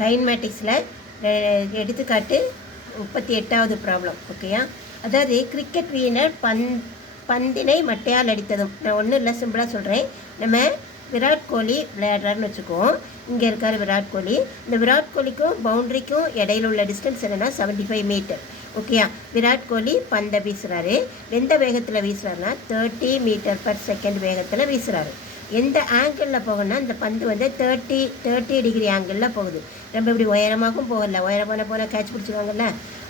கைன்மேட்டிக்ஸில் எடுத்துக்காட்டு முப்பத்தி எட்டாவது ப்ராப்ளம் ஓகேயா அதாவது கிரிக்கெட் வீரர் பந் பந்தினை மட்டையால் அடித்ததும். நான் ஒன்றும் இல்லை சிம்பிளாக சொல்கிறேன் நம்ம விராட் கோலி விளையாடுறாருன்னு வச்சுக்குவோம். இங்கே இருக்கார் விராட் கோலி. இந்த விராட் கோலிக்கும் பவுண்ட்ரிக்கும் இடையில உள்ள டிஸ்டன்ஸ் என்னென்னா செவன்ட்டி ஃபைவ் மீட்டர் ஓகேயா விராட் கோலி பந்தை வீசுகிறாரு எந்த வேகத்தில் வீசுகிறாருன்னா தேர்ட்டி மீட்டர் பர் செகண்ட் வேகத்தில் வீசுகிறாரு எந்த ஆங்கிளில் போகணும்னா இந்த பந்து வந்து தேர்ட்டி தேர்ட்டி டிகிரி ஆங்கிளில் போகுது. நம்ம இப்படி உயரமாகவும் போகல உயரமான போனால் கேட்ச் பிடிச்சிருவாங்கல்ல?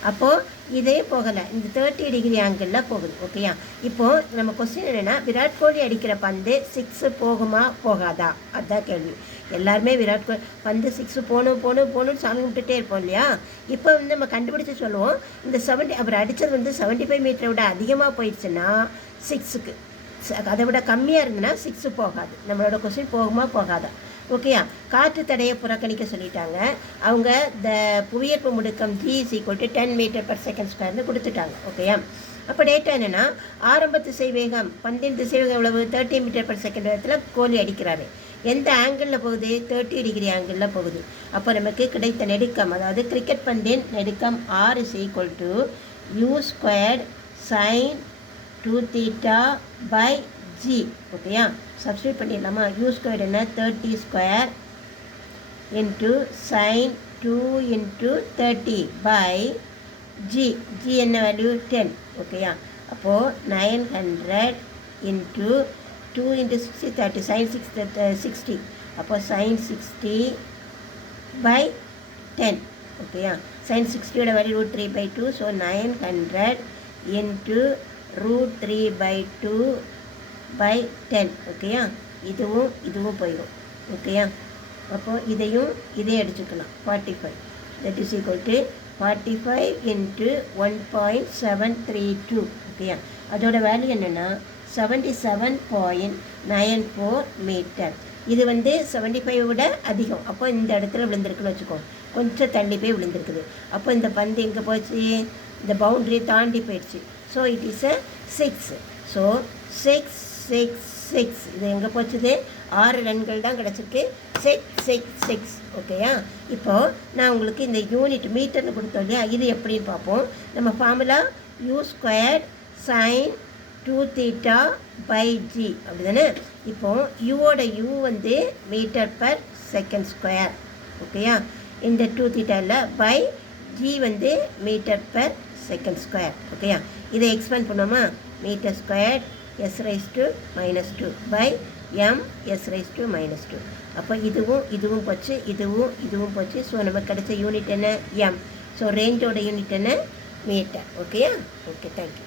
அப்போது இதே போகலை இந்த தேர்ட்டி டிகிரி ஆங்கிளில் போகுது ஓகேயா இப்போது நம்ம கொஸ்டின் என்னென்னா விராட் கோலி அடிக்கிற பந்து சிக்ஸு போகுமா போகாதா? அதுதான் கேள்வி. எல்லாருமே விராட் கோலி பந்து சிக்ஸு போகணும் போகணும் போகணும்னு சாமி கும்பிட்டுட்டே இருப்போம் இல்லையா? இப்போ வந்து நம்ம கண்டுபிடிச்சு சொல்லுவோம் இந்த செவன்ட்டி அவர் அடித்தது வந்து செவன்ட்டி ஃபைவ் மீட்டரை விட அதிகமாக போயிடுச்சுன்னா சிக்ஸுக்கு அதை விட கம்மியாக இருந்ததுன்னா சிக்ஸு போகாது. நம்மளோட கொஸ்டின் போகுமா போகாதா? ஓகேயா காற்று தடையை புறக்கணிக்க சொல்லிட்டாங்க. அவங்க த புவியீர்ப்பு முடுக்கம் g is equal to ten metre per second ஸ்கொயர்னு கொடுத்துட்டாங்க. ஓகேயா அப்போ டேட்டா என்னென்னா ஆரம்ப திசை வேகம் பந்தின் திசை வேகம் எவ்வளவு? தேர்ட்டி மீட்டர் பர் செகண்ட் வேகத்தில் கோலி அடிக்கிறாரு. எந்த ஆங்கிளில் போகுது? தேர்ட்டி டிகிரி ஆங்கிளில் போகுது. அப்போ நமக்கு கிடைத்த நெடுக்கம் அதாவது கிரிக்கெட் பந்தின் நெடுக்கம் R is equal to u square sine two theta by g ஓகேயா சப்ஸ்டியூட் பண்ணிடலாமா யூ ஸ்கொயர் என்ன? Thirty square into sine two into thirty by g g என்ன வேல்யூ டென் ஓகேயா அப்போது nine hundred into two into sixty thirty sine six sixty அப்போது sine sixty by ten ஓகேயா sine சிக்ஸ்டியோட value root three by two so nine hundred into root three by two by ten ஓகேயா இதுவும் இதுவும் போயிடும் ஓகேயா அப்போது இதையும் இதே அடிச்சுக்கலாம் forty five that is equal to forty five into one point seven three two ஓகேயா அதோட வேல்யூ என்னென்னா seventy seven point nine four metre இது வந்து செவன்ட்டி ஃபைவ் விட அதிகம். அப்போ இந்த இடத்துல விழுந்திருக்குன்னு வச்சுக்கோ. கொஞ்சம் தள்ளி போய் விழுந்திருக்குது. அப்போ இந்த பந்து எங்கே போச்சு? இந்த பவுண்ட்ரி தாண்டி போயிடுச்சு. So it is a six so six six six இது எங்கே போச்சுது? ஆறு ரன்கள் தான் கிடச்சிருக்கு. சிக்ஸ் சிக்ஸ் சிக்ஸ் ஓகேயா இப்போது நான் உங்களுக்கு இந்த யூனிட் மீட்டர்னு கொடுத்தோம் இல்லையா? இது எப்படின்னு பார்ப்போம். நம்ம formula u squared sine two theta by g அப்படி தானே இப்போது யூவோட யூ வந்து மீட்டர் பர் செகண்ட் ஸ்கொயர் ஓகேயா இந்த டூ தீட்டாவில் பை ஜி வந்து மீட்டர் பர் செகண்ட் ஸ்கொயர் ஓகேயா இதை எக்ஸ்பேண்ட் பண்ணோமா metre square s raise to minus two by m s raise to minus two அப்போ இதுவும் இதுவும் போச்சு இதுவும் இதுவும் போச்சு. ஸோ நமக்கு கிடைச்ச யூனிட் என்ன? எம் ஸோ ரேஞ்சோட யூனிட் என்ன? மீட்டர் ஓகேயா ஓகே தேங்க்யூ